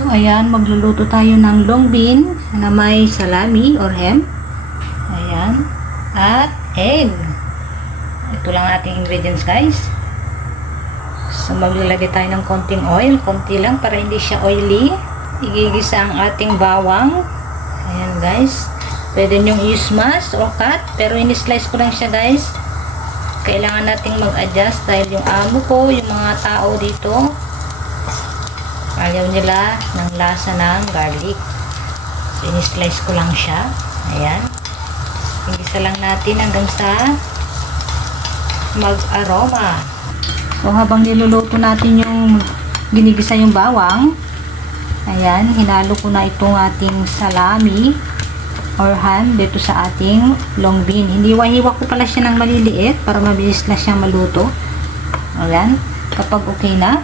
So ayan, magluluto tayo ng long bean na may salami or ham. Ayan. At egg. Ito lang ating ingredients, guys. So maglalagay tayo ng konting oil. Konti lang para hindi siya oily. Igigisa ang ating bawang. Ayan, guys. Pwede nyong i-smash o cut. Pero in-slice ko lang siya, guys. Kailangan nating mag-adjust dahil yung amo ko, yung mga tao dito, ayaw nila ng lasa ng garlic. So, in-slice ko lang siya. Ayan. Igisa lang natin hanggang sa mag-aroma. So, habang niluluto natin yung ginigisa yung bawang, ayan, hinalo ko na itong ating salami or ham dito sa ating long bean. Hiniwa-hiwa ko pala siya ng maliliit para mabilis na siyang maluto. Ayan. Kapag okay na,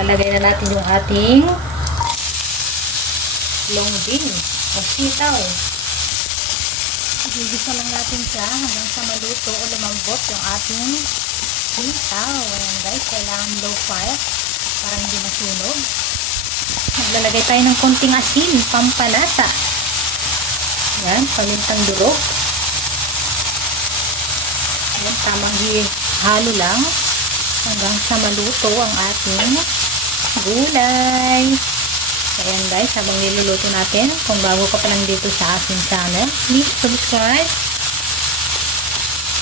lalagay na natin yung ating long bean o sitaw. Igisa lang natin siya hanggang sa maluto o lumambot yung ating sitaw. Ayan, guys, kailangan low fire para hindi masunog. Maglalagay tayo ng konting asin, pampalasa. Ayan, pamintang durog. Ayan, tamang halo lang hanggang sa maluto ang ating gulay. Ayan, guys, habang niluluto natin, kung bago ka pa lang dito sa aking channel, please subscribe,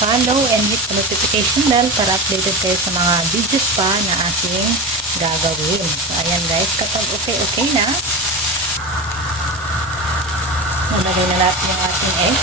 follow, and hit the notification bell para updated tayo sa mga videos pa na ating gagawin. So, ayan, guys, kapag okay na, nalagay na natin yung ating egg.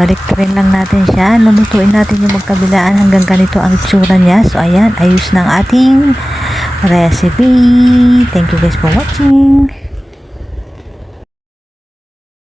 Balik rin lang natin siya, lulutuin natin yung magkabilaan hanggang ganito ang itsura niya. So ayan, ayos ng ating recipe. Thank you guys for watching.